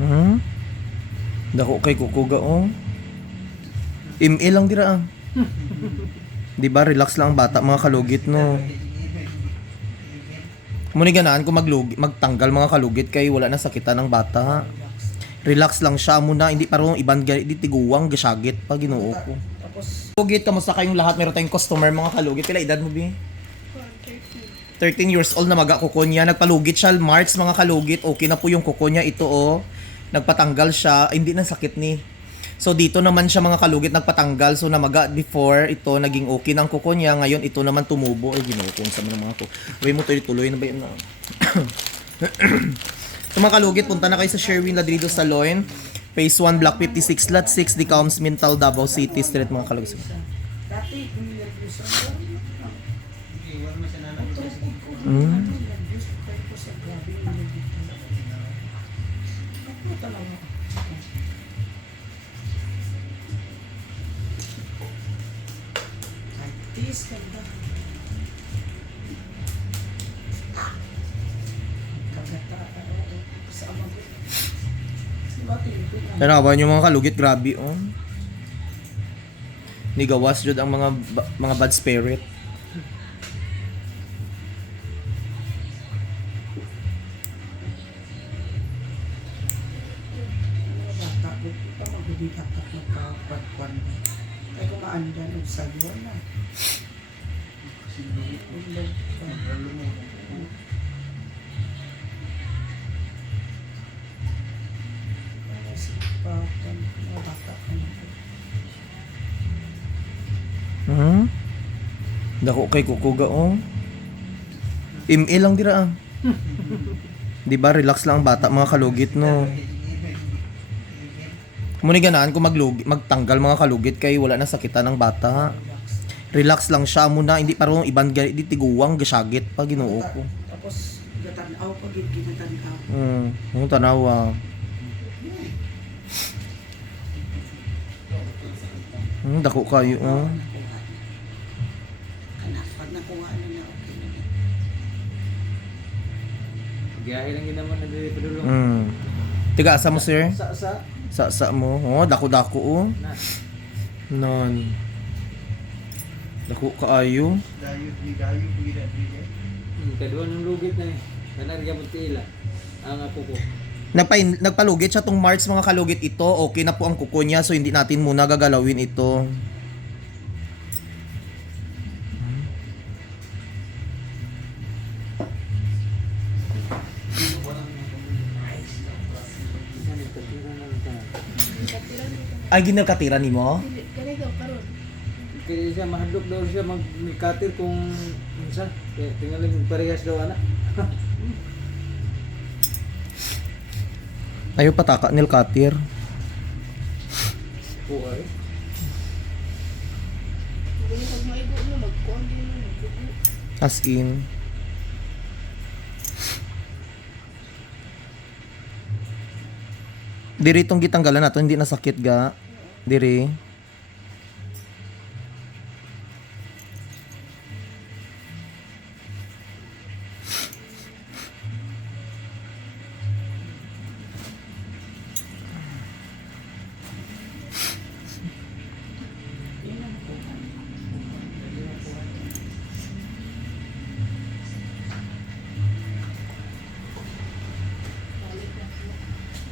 Hmm? Dako kay kukuga oh. ML lang dira ah. Di ba relax lang ang bata mga kalugit no. Muni ganaan kung magtanggal mga kalugit kay wala na sakitan ng bata. Relax lang siya muna, hindi parang ibang di tiguwang gasyagit pa Ginoo ko. Kalugit, kamusta kayong lahat? Meron tayong customer mga kalugit. Pila edad mo bi? 13 years old na kuko niya. Nagpalugit siya March mga kalugit. Okay na po yung kuko niya. Ito oh. Nagpatanggal siya. Ay, hindi na sakit ni. So dito naman siya mga kalugit nagpatanggal. So namaga before ito naging okay ng kuko niya. Ngayon ito naman tumubo. Ay Ginoo ko sa mga ko. Uy mo tuloy na ba yan na? So mga kalugit, punta na kayo sa Sherwin Ladrido Salon. Phase 1, Block 56, Lot 6, Decaums, Mintal, Davao City Street mga kalugit. Tanawan yung mga kalugit, grabe oh. Nigawas jud ang mga bad spirit. Dako kay kukuga oh. ML lang dira ah. Di ba relax lang ang bata mga kalugit no. Muni ganaan kung magtanggal mga kalugit kay wala na sakitan ng bata. Relax lang siya muna, hindi parang ibang di tiguwang gasyagit pa Ginoo ko. Tapos gatanaw pag ginatanaw. Ang tanawa. Dako kayo oh. Pag nakuha na okay na. Giyahe lang ginaman na dili padulong. Tiga asa mo sir? Sa Sa mo. Oh, dako-dako oh. na. Non. Dako kaayo. Kadua ng lugit na eh. Kanarga mo tila. Ang apo ko. Nagpalugit siya tong March mga kalugit ito. Okay na po ang kuko niya so hindi natin muna gagalawin ito. Ay ginagkatira nimo? Kaya daw karon. Kaya siya mahadlok daw siya mag-cutter kung unsa. Kaya tingaling parehas daw ana. Ayo pataka nil katir. Oo ay. Kung pag maigo mo magkuan din mo magdugo. As in. Diri itong gitanggalan nato hindi nasakit ga. Diri.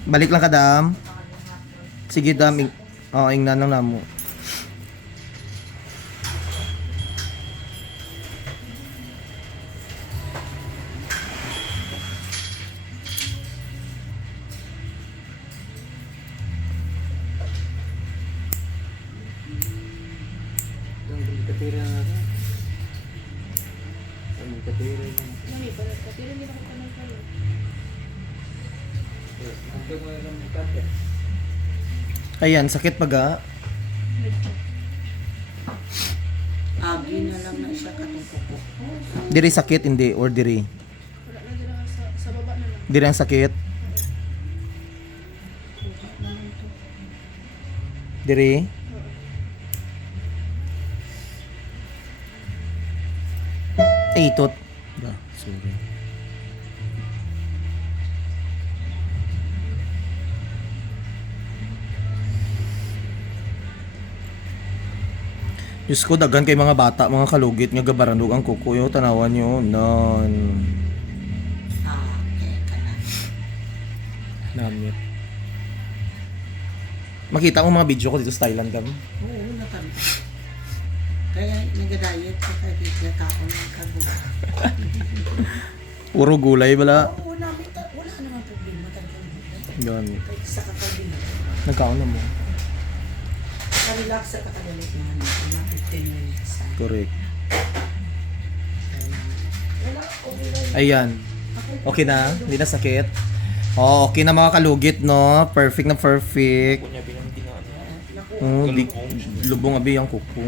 Balik lang ka dam. Sige dam. Oo, ingnan lang namo. Ang katira na natin. Ang katira na. Nami para katira nila ko kanang kayo. Ang mo yung cutter. Ayan, sakit pa ga. Agi na lang na siya katong kuko. Diri sakit hindi or diri. Wala na dira sa baba na lang. Diri ang sakit. Diri. Itot. Sorry. Diyos ko, dagan kay mga bata, mga kalugit nga gabarandog ang kuko yo, tanawan nyo. Non. Teka na. Namit. Makita mo mga video ko dito sa Thailand kami. Oo, natanda. Kaya nag-diet ka kaya bigla tao ng kagulo. Puro gulay bala. Oo, wala naman problema talaga. Yan. Kahit sa kakabili. Nagkaon na mo. Relax sa kakagalit na mga 15 minutes. Correct. Wala, okay lang. Ayan. Okay na? Hindi na sakit? Oh, okay na mga kalugit, no? Perfect na perfect. Lubong abi ang kuko.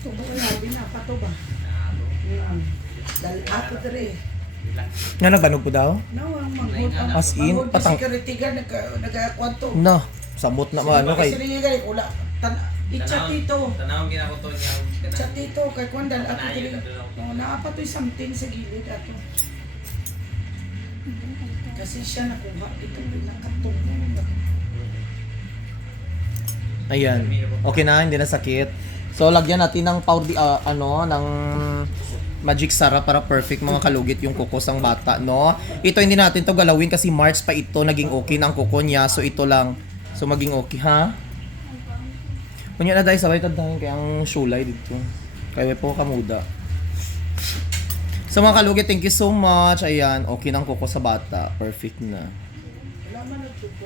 Tubo ka na, binapato ba? Dahil ato dere. Nga nagbanog po daw? Nawang manghod ang As in, patang- security guard nagkakwanto. Na, samot na ano kay. Kasi rin gani, wala. I-chat dito. Tanawang ginakuto niya. Chat dito, kay Kwandal, ato dere. Naapatoy something sa gilid ato. Kasi siya nakuha dito, pinakatong. Ayan. Okay na, hindi na sakit. So lagyan natin ng powder ng magic sarap para perfect mga kalugit yung kukos ng bata, no? Ito hindi natin to galawin kasi March pa ito naging okay na ang kuko niya. So ito lang. So maging okay, ha? Kunya na dahil sabay tadahin kaya ang shulay dito. Kaya po kamuda. So mga kalugit, thank you so much. Ayan, okay na ang kuko sa bata. Perfect na. Wala man nagsuko.